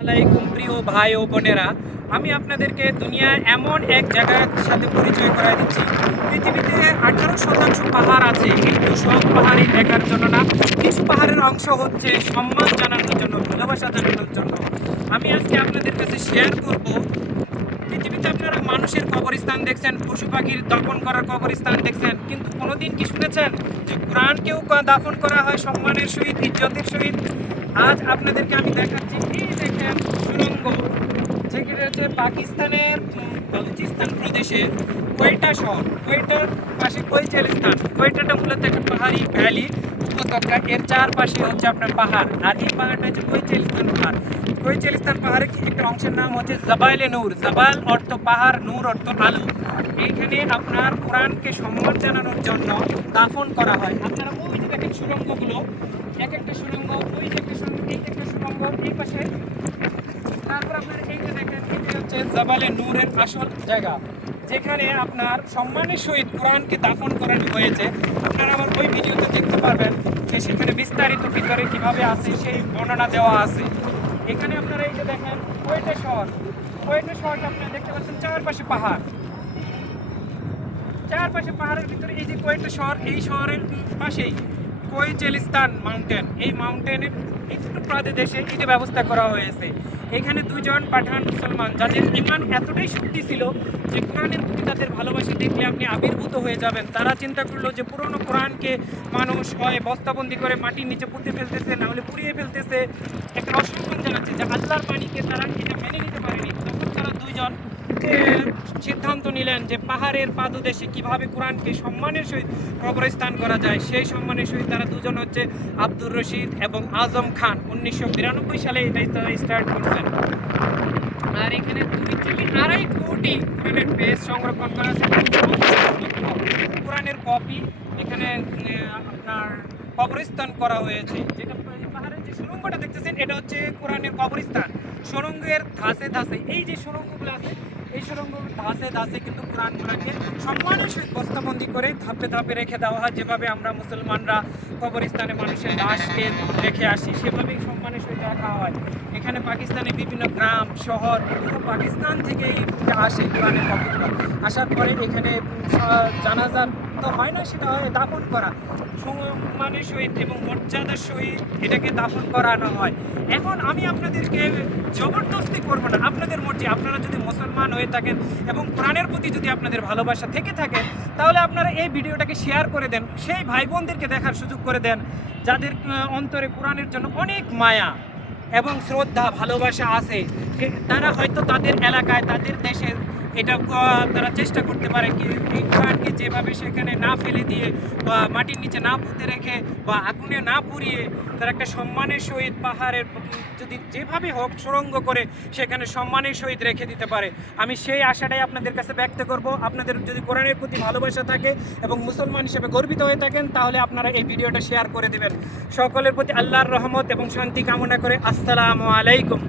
আলাইকুম প্রিয় ভাই ও বোনেরা, আমি আপনাদেরকে দুনিয়ার এমন এক জায়গার সাথে পরিচয় করায় দিচ্ছি। পৃথিবীতে 18% পাহাড় আছে, কিন্তু সব পাহাড়ই দেখার জন্য না। কিছু পাহাড়ের অংশ হচ্ছে সম্মান জানানোর জন্য, ভালোবাসা জানানোর জন্য। আমি আজকে আপনাদের কাছে শেয়ার করব, পৃথিবীতে আপনারা মানুষের কবরস্থান দেখছেন, পশু পাখির দাফন করার কবরস্থান দেখছেন, কিন্তু কোনোদিন কি শুনেছেন যে কোরআনকেও দাফন করা হয় সম্মানের সহিত, ইজ্জতের সহিত? আজ আপনাদেরকে আমি দেখাচ্ছি। এই দেখেন সুড়ঙ্গ, যেখানে হচ্ছে পাকিস্তানের বালুচিস্তান প্রদেশের কোয়েটা শহর। কোয়েটার পাশে কোয়েচেলিস্তান। কোয়েটাটা মূলত একটা পাহাড়ি ভ্যালি উপত্যকা, এর চারপাশে হচ্ছে আপনার পাহাড়, আর এই পাহাড়টা হচ্ছে কোয়েচেলিস্তান পাহাড়। কোয়েচেলিস্তান পাহাড়ের কি একটা অংশের নাম হচ্ছে জাবাইলে নূর। জাবাল অর্থ পাহাড়, নূর অর্থ আলো। এইখানে আপনার কোরআনকে সম্মান জানানোর জন্য দাফন করা হয়। আপনারা ওই যে দেখেন সুড়ঙ্গগুলো, এক একটা সুড়ঙ্গ, ওই যে একটা সুড়ঙ্গ, এই একটা সুড়ঙ্গ, এই পাশে। তারপর আপনার এই যে দেখেন, এটা হচ্ছে জাবালে নূরের আসল জায়গা, যেখানে আপনার সম্মানের সহিত কোরআনকে দাফন করানো হয়েছে। আপনারা আমার ওই ভিডিওতে দেখতে পারবেন যে সেখানে বিস্তারিত ভিতরে কিভাবে আছে সেই বর্ণনা দেওয়া আছে। এখানে আপনারা এই যে দেখেন কোয়েটা শহর। কোয়েটা শহরটা আপনারা দেখতে পাচ্ছেন চারপাশে পাহাড়, চারপাশে পাহাড়ের ভিতরে এই যে কোয়েটা শহর। এই শহরের পাশেই কোয়েচেলিস্তান মাউন্টেন। এই মাউন্টেনের একটু প্রদেশে এটা ব্যবস্থা করা হয়েছে। এখানে দুজন পাঠান মুসলমান, যাদের ইমান এতটাই শক্তি ছিল যে কোরআনের প্রতি তাদের ভালোবাসা দেখলে আপনি আবির্ভূত হয়ে যাবেন। তারা চিন্তা করলো যে পুরনো কোরআনকে মানুষ হয় বস্তাবন্দি করে মাটির নিচে পুঁতে ফেলতেছে, না হলে পুড়িয়ে ফেলতেছে, একটা অসম্মান জানাচ্ছে, যে আল্লাহর পানিকে তারা এটা মেনে নিতে পারেনি। তখন তারা দুইজন সিদ্ধান্ত নিলেন যে পাহাড়ের পাদদেশে কিভাবে কোরআনকে সম্মানের সহিত কবরস্থান করা যায়। সেই সম্মানের সহিত তারা দুজন হচ্ছে আব্দুর রশিদ এবং আজম খান। 1992 সালে এটাই তারা স্টার্ট করছেন। আর এখানে 2 থেকে 2.5 কোটি কোরআনের পেজ সংরক্ষণ করা আছে। কোরআনের কপি এখানে আপনার কবরস্থান করা হয়েছে। যেটা পাহাড়ের যে সুড়ঙ্গটা দেখতেছেন, এটা হচ্ছে কোরআনের কবরস্থান। সুড়ঙ্গের ধাসে ধাসে এই যে সুড়ঙ্গগুলো আছে, এই সুড়ঙ্গের ধাসে ধাসে কিন্তু কোরআনগুলোকে সম্মানের সহিত বস্তাবন্দি করে ধাপে ধাপে রেখে দেওয়া হয়। যেভাবে আমরা মুসলমানরা কবরস্থানে মানুষের লাশকে রেখে আসি, সেভাবেই সম্মানের সহিত রাখা হয়। এখানে পাকিস্তানের বিভিন্ন গ্রাম শহর, পুরো পাকিস্তান থেকেই আসে কোরআনের কপিগুলো। আসার পরে এখানে জানাজার তো হয় না, সেটা হয় দাফন করা, সম্মানের সহিত এবং মর্যাদার সহিত এটাকে দাফন করানো হয়। এখন আমি আপনাদেরকে জবরদস্তি করব না, আপনাদের মর্জি। আপনারা যদি মুসলমান হয়ে থাকেন এবং কোরআনের প্রতি যদি আপনাদের ভালোবাসা থেকে থাকে, তাহলে আপনারা এই ভিডিওটাকে শেয়ার করে দেন, সেই ভাই বোনদেরকে দেখার সুযোগ করে দেন যাদের অন্তরে কোরআনের জন্য অনেক মায়া এবং শ্রদ্ধা ভালোবাসা আছে। তারা হয়তো তাদের এলাকায়, তাদের দেশে এটা তারা চেষ্টা করতে পারে কি এই কোরআনকে যেভাবে সেখানে না ফেলে দিয়ে বা মাটির নিচে না পুঁতে রেখে বা আগুনে না পুড়িয়ে তারা একটা সম্মানের সহিত পাহাড়ের যদি যেভাবে হোক সুড়ঙ্গ করে সেখানে সম্মানের সহিত রেখে দিতে পারে। আমি সেই আশাটাই আপনাদের কাছে ব্যক্ত করব। আপনাদের যদি কোরআনের প্রতি ভালোবাসা থাকে এবং মুসলমান হিসেবে গর্বিত হয়ে থাকেন, তাহলে আপনারা এই ভিডিওটা শেয়ার করে দেবেন। সকলের প্রতি আল্লাহর রহমত এবং শান্তি কামনা করে আসসালামু আলাইকুম।